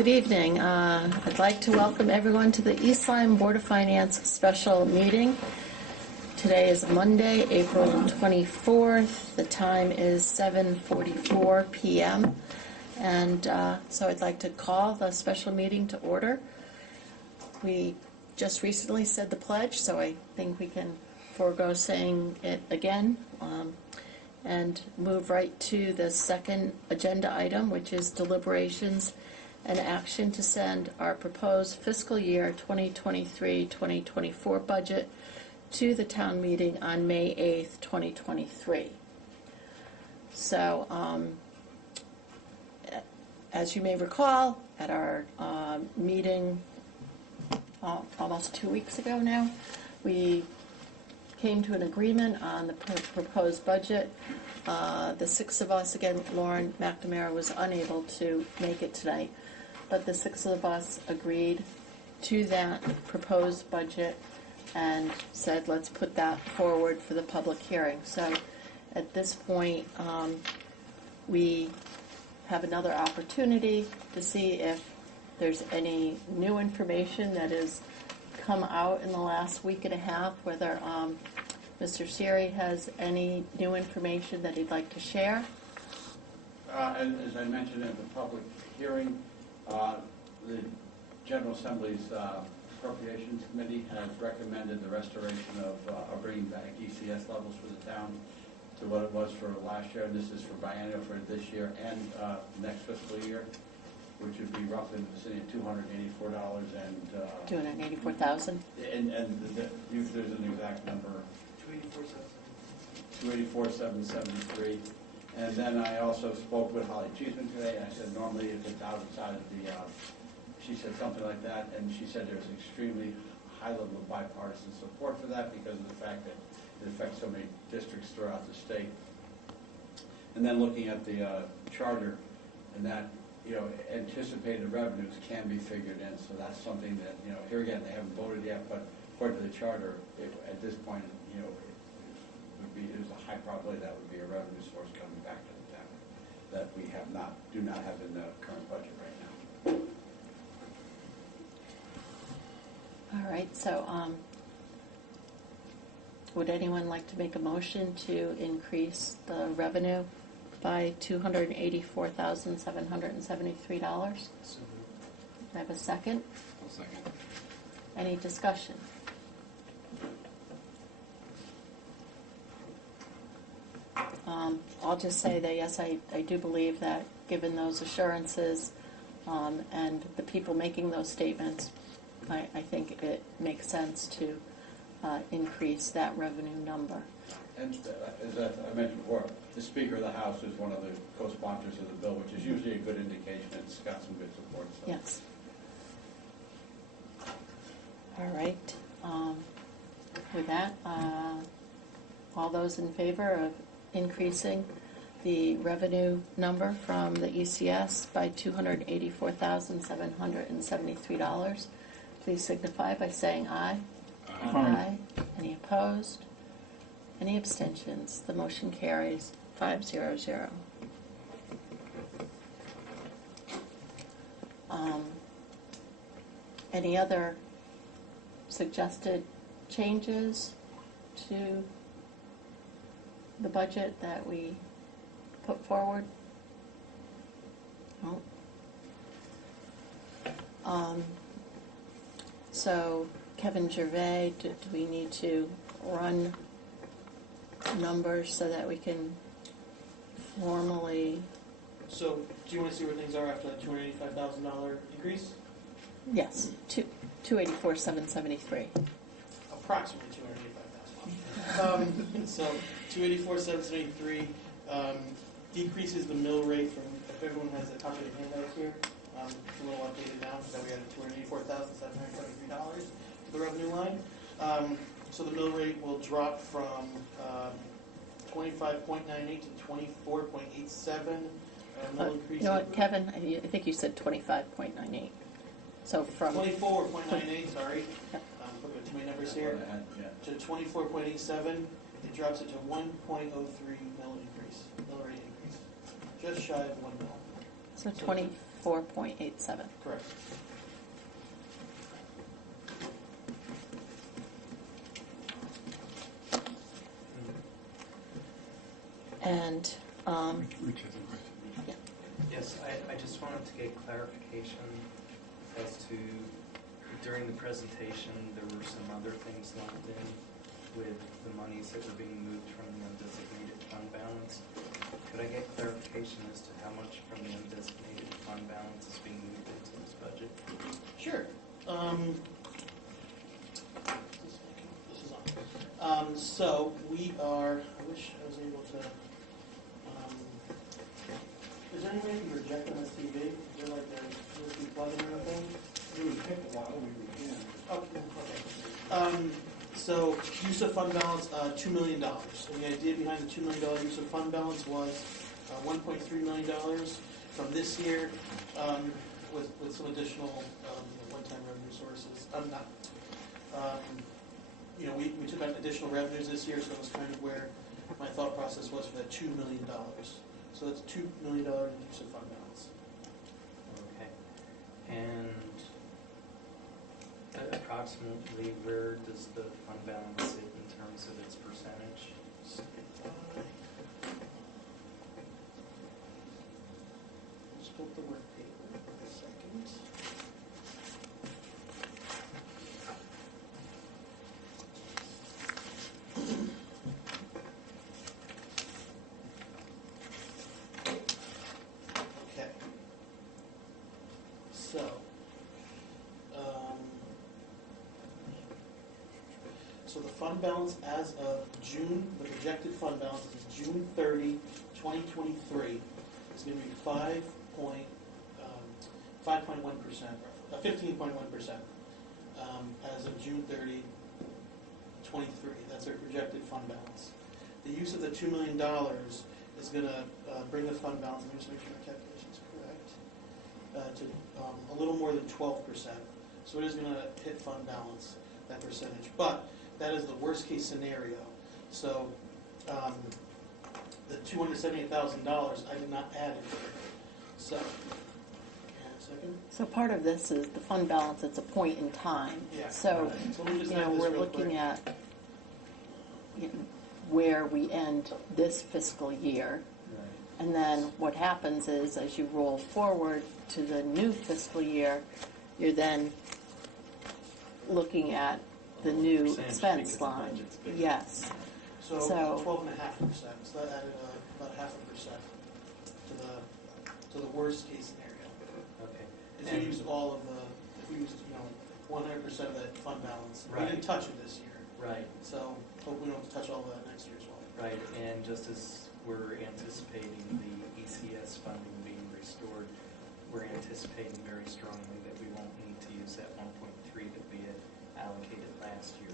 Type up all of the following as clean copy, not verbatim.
Good evening. I'd like to welcome everyone to the East Lyme Board of Finance special meeting. Today is Monday, April 24th. The time is 7:44 p.m. And so I'd like to call the special meeting to order. We just recently said the pledge, so I think we can forego saying it again and move right to the second agenda item, which is deliberations and action to send our proposed fiscal year 2023-2024 budget to the town meeting on May 8th, 2023. So, as you may recall, at our meeting almost 2 weeks ago now, we came to an agreement on the proposed budget. The six of us, again, Lauren McNamara was unable to make it tonight, but the six of us agreed to that proposed budget and said, let's put that forward for the public hearing. So at this point, we have another opportunity to see if there's any new information that has come out in the last week and a half, whether Mr. Siri has any new information that he'd like to share. As I mentioned at the public hearing, the General Assembly's Appropriations Committee has recommended the restoration of bringing back ECS levels for the town to what it was for last year, and this is for biennial for this year and next fiscal year, which would be roughly in the vicinity of $284 and $284,000. And there's an exact number. 284,773. And then I also spoke with Holly Cheeseman today. I said normally if it's outside of the, she said something like that, and she said there's extremely high level of bipartisan support for that because of the fact that it affects so many districts throughout the state. And then looking at the charter, and that, anticipated revenues can be figured in. So that's something that, here again, they haven't voted yet, but according to the charter, at this point, there's a high probability that would be a revenue source coming back to the town that we do not have in the current budget right now. All right, so would anyone like to make a motion to increase the revenue by $284,773? So I have a second? I'll second. Any discussion? I'll just say that, yes, I do believe that given those assurances and the people making those statements, I think it makes sense to increase that revenue number. And as I mentioned before, the Speaker of the House is one of the co-sponsors of the bill, which is usually a good indication it's got some good support. So. Yes. All right. With that, all those in favor of increasing the revenue number from the ECS by $284,773, please signify by saying aye. Aye. Aye. Any opposed? Any abstentions? The motion carries 5-0-0. Any other suggested changes to the budget that we put forward? No. So Kevin Gervais, do we need to run numbers so that we can formally? So do you want to see where things are after that $285,000 increase? Yes, 284,773. Approximately $285,000. So $284,773 decreases the mill rate from, if everyone has a copy of the handout here, it's a little updated now, so we had $284,773 for the revenue line. So the mill rate will drop from 25.98 to 24.87. Mill increase. You know what, Kevin? I think you said 25.98. So from 24.98, sorry. Yep. Put too many numbers here. To 24.87, it drops it to 1.03 mill rate increase, just shy of 1 mil. So 4.87. Correct. And, Rich has a question. yeah. Yes, I just wanted to get clarification as to, during the presentation, there were some other things lumped in with the monies that were being moved from the undesignated fund balance. Could I get clarification as to how much from the undesignated fund balance is being moved into this budget? Sure. This is on. So we are, I wish I was able to, is there any way you can project on this TV? Is there like a USB plug-in or anything? It would take a while, we can. Oh, okay. So use of fund balance, $2 million. And the idea behind the $2 million use of fund balance was $1.3 million from this year with some additional one-time revenue sources. We took on additional revenues this year, so that was kind of where my thought process was for that $2 million. So that's $2 million in use of fund balance. Okay. And approximately where does the fund balance sit in terms of its percentage? Just pull up the work paper for a second. Okay. So the fund balance as of June, the projected fund balance is June 30, 2023, is going to be 5.1%, 15.1%, as of June 30, 23. That's our projected fund balance. The use of the $2 million is going to bring the fund balance, let me just make sure my calculation is correct, to a little more than 12%. So it is going to hit fund balance, that percentage. But that is the worst case scenario. So the $278,000, I did not add it here. So, hang on a second. So part of this is the fund balance, it's a point in time. Yeah. So, So let me just add this we're real looking quick. at where we end this fiscal year. Right. And then what happens is, as you roll forward to the new fiscal year, you're then looking at the new Percentage expense because the line. budget's bigger. Yes. So 12.5%. So that added about 0.5% to the worst case scenario. Okay. If we used all of the, if we used 100% of that fund balance, we Right. didn't touch it this year. Right, So hope we don't have to touch all of that next year as well. right. And just as we're anticipating the ECS funding being restored, we're anticipating very strongly that we won't need to use that 1.3 that we had allocated last year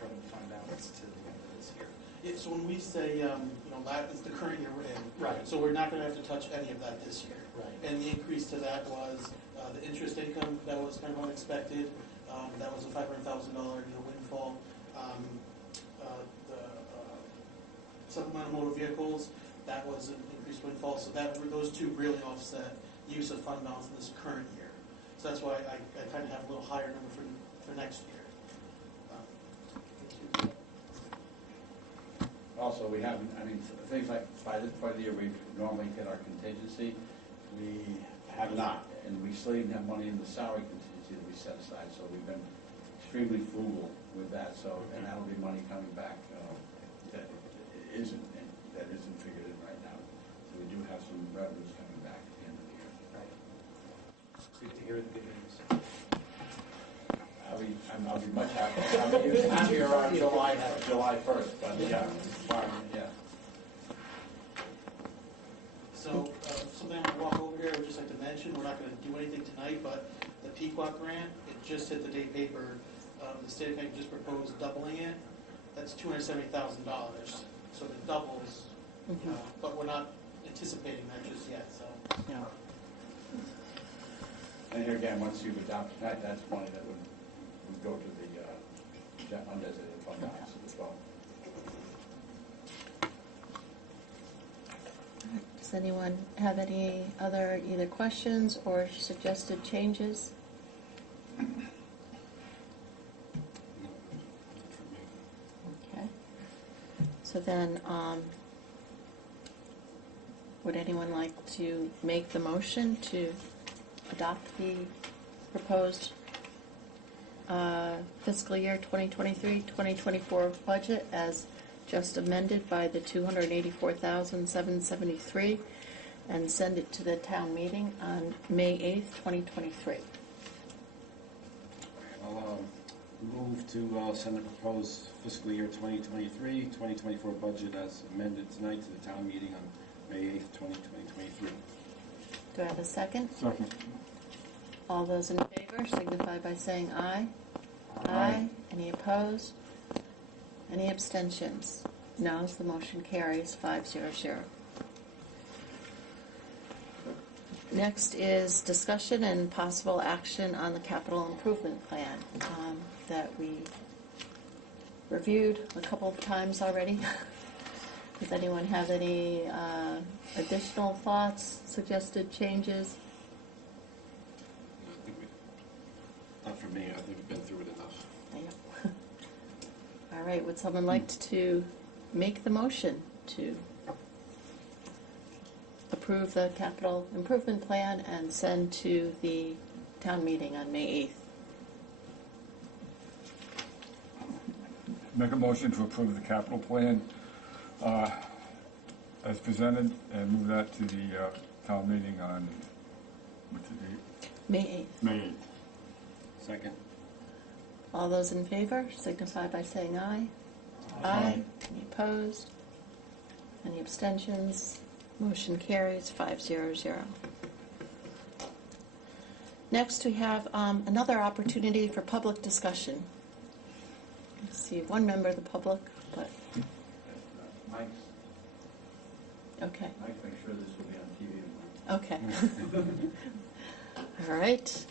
from the fund balance to the end of this year. Yeah, so when we say, that is the current year we're in. Right. So we're not going to have to touch any of that this year. Right. And the increase to that was the interest income that was kind of unexpected. That was a $500,000 windfall. The supplemental motor vehicles, that was an increased windfall. So those two really offset the use of fund balance in this current year. So that's why I kind of have a little higher number for next year. Also, we haven't, things like by this point of the year, we normally hit our contingency. We have not, and we still even have money in the salary contingency that we set aside, so we've been extremely frugal with that, so, and that'll be money coming back that isn't figured in right now. So we do have some revenues coming back at the end of the year. Right. Good to hear the good news. I'll be much happier. I'm here on July 1st, but yeah, yeah. So something I'm going to walk over here, I would just like to mention, we're not going to do anything tonight, but the Pequot grant, it just hit the day paper. The state of Connecticut just proposed doubling it. That's $270,000. So it doubles, but we're not anticipating that just yet. So. Yeah. And here again, once you've adopted that, that's money that would go to the undesignated fund balance as well. Does Does anyone have any other either questions or suggested changes? No, not for me. Okay. So then, would anyone like to make the motion to adopt the proposed fiscal year 2023-2024 budget as just amended by the $284,773 and send it to the town meeting on May 8th, 2023? I'll move to send the proposed fiscal year 2023-2024 budget as amended tonight to the town meeting on May 8th, 2023. Do I have a second? Second. All those in favor signify by saying aye. Aye. Any opposed? Any abstentions? No, the motion carries 500. Next is discussion and possible action on the capital improvement plan that we reviewed a couple of times already. Does anyone have any additional thoughts, suggested changes? Not for me, I think we've been through it enough. Yep. All right, would someone like to make the motion to approve the capital improvement plan and send to the town meeting on May 8th? Make a motion to approve the capital plan as presented and move that to the town meeting on, what's the date? May May 8th. Second. 8th. All those in favor signify by saying aye. Aye. Any opposed? Any abstentions? Motion carries 500. Next, we have another opportunity for public discussion. I see one member of the public, but, Mike's, okay. Mike, make sure this will be on TV. Okay. All right.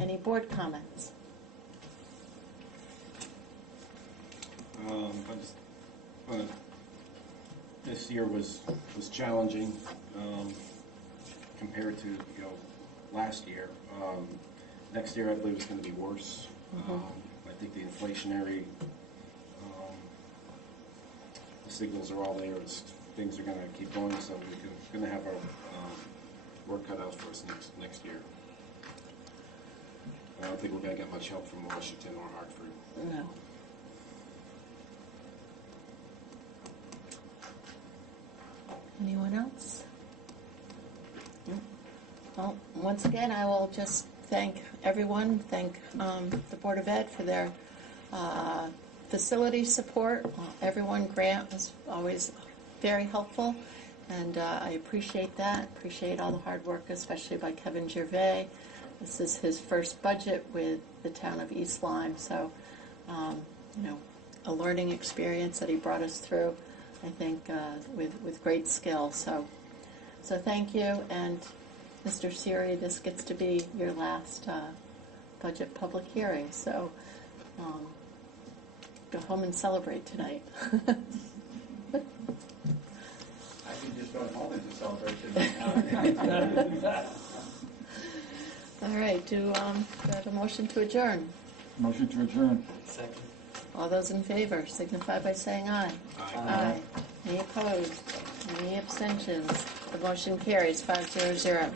Any board comments? I just, this year was challenging compared to last year. Next year, I believe, is going to be worse. Mhm. I think the inflationary the signals are all there. Things are going to keep going, so we're going to have our work cut out for us next year. I don't think we're going to get much help from Washington or Hartford. No. Anyone else? No? Well, once again, I will just thank everyone, thank the Board of Ed for their facility support. Everyone, Grant was always very helpful, and I appreciate that. Appreciate all the hard work, especially by Kevin Gervais. This is his first budget with the town of East Lyme, so a learning experience that he brought us through, I think, with great skill. So thank you, and Mr. Siri, this gets to be your last budget public hearing, so go home and celebrate tonight. I can just go home and celebrate tonight. All right, do I have a motion to adjourn? Motion to adjourn. Second. All those in favor signify by saying aye. Aye. Any opposed? Any abstentions? The motion carries 500.